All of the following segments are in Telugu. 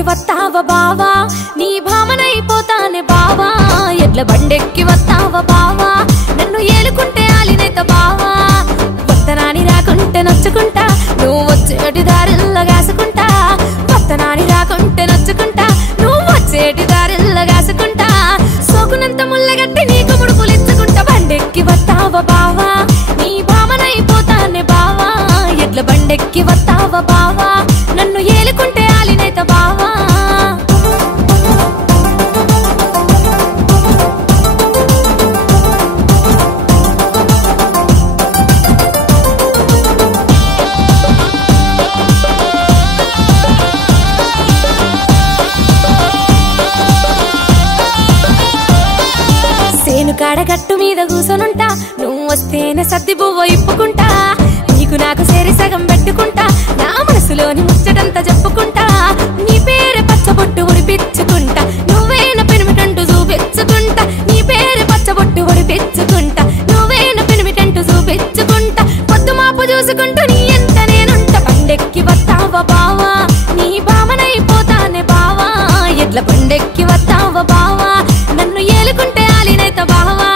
బండెక్కి వస్తావా బావా నీ భామనైపోతానే బావా ఎడ్ల బండెక్కి వస్తావా బావా నన్ను ఏలుకుంటే ఆలినేత బావా వత్తనాని రాకుంటే నొచ్చుకుంటా నువ్వు వచ్చేటి దారిల్లో గాసుకుంటా వత్తనాని రాకుంటే నొచ్చుకుంటా నువ్వు వచ్చేటి దారిల్లో గాసుకుంటా సోకునంత ముల్లగట్టి నీకు ముడుపులిచ్చుకుంటా బండెక్కి వస్తావా బావా నీ భామనైపోతానే బావా ఎడ్ల బండెక్కి వస్తావా బావా నన్ను ఏలుకుంటే ఆలినేత బావా కాడగట్టు మీద కూసొనుంటా నువ్వు వస్తేనే సద్ది బువ్వ ఇప్పుకుంటా నీకు నాకు సేరి సగం పెట్టుకుంటా నా మనసులోని ముచ్చటంతా చెప్పుకుంటా నీ పేరు పచ్చబొట్టు ఉడిపించుకుంటా నువ్వేన పెనిమిటంటూ చూపించుకుంటా నీ పేరు పచ్చబొట్టు ఉడిపించుకుంటా నువ్వేన పెనిమిటంటూ చూపించుకుంటా పొద్దు మాపు చూసుకుంటూ నీ ఎంత నేనుంటా బండెక్కి వస్తావా బావా నీ భామనైపోతానే బావా ఎడ్ల బండెక్కి వస్తావా బావా నన్ను ఏలుకుంటే ఆలినేత బావా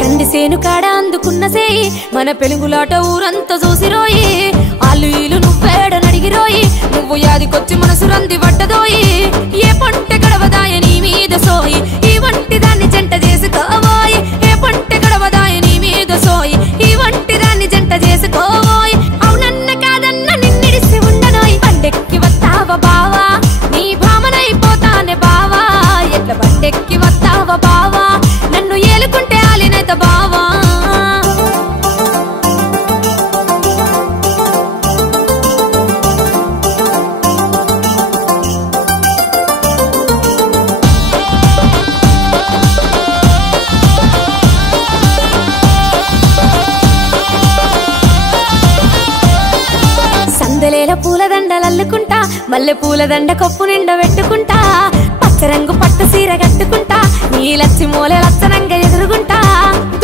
కందిసేను కాడ అందుకున్న సేయి మన పెలుగులాట ఊరంతా చూసిరోయి ఆలు ఈలు నువ్వేడనడిగిరోయి నువ్వు యాదికొచ్చి మనసు రంది పడ్డదోయి ఏ పంటె గడవదాయ నీ మీద సోయి ఈ వంటి దాన్ని జంట చేసుకోబోయి ఏ పంటె గడవదాయ నీ మీద సోయి ఈ వంటి దాన్ని జంట చేసుకోబోయి అవునన్న కాదన్న నిన్నిడిసి ఉండనోయి బండెక్కి వస్తావా బావా నీ భామనైపోతానే బావా ఎట్ల బండెక్కి వస్తావా బావా నన్ను ఏలుకుంటే ఆలినేత బావా సందలేల పూలదండలల్లుకుంటా మల్లె పూలదండ కొప్పు నిండా పెట్టుకుంటా పచ్చరంగు పట్టు సీర కట్టుకుంటా నీ లచ్చి మూలె లచ్చనంగా ఎదురుగుంటా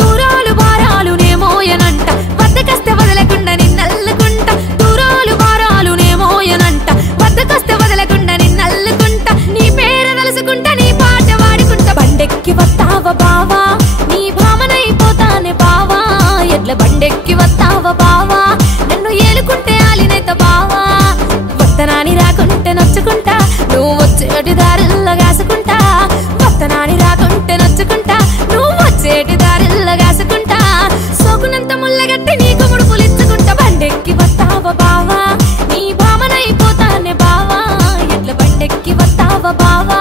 దూరాలు భారాలు నేమోయనంట వద్దకస్తే వదలకుండా నిన్నల్లుకుంటా దూరాలు భారాలు నేమోయనంట వద్దకస్తే వదలకుండా నిన్నల్లుకుంటా నీ పేరు తలుసుకుంటా నీ పాట వాడుకుంటా బండెక్కి వస్తావా బావా నీ భామనైపోతానే బావా ఎడ్ల బండెక్కి వస్తావా బావా నన్ను ఏలుకుంటే ఆలినేత బావా వత్తనాని రాకుంటే నొచ్చుకుంటా నువ్వు వచ్చేటి దారిల్లో గాసుకుంటా వత్తనాని రాకుంటే నొచ్చుకుంటా నువ్వు వచ్చేటి దారిల్లో గాసుకుంటా సోకునంత ముల్లగట్టి నీకు ముడుపులిచ్చుకుంటా బండెక్కి వస్తావా బావా నీ భామనైపోతానే బావా ఎడ్ల బండెక్కి వస్తావా బావా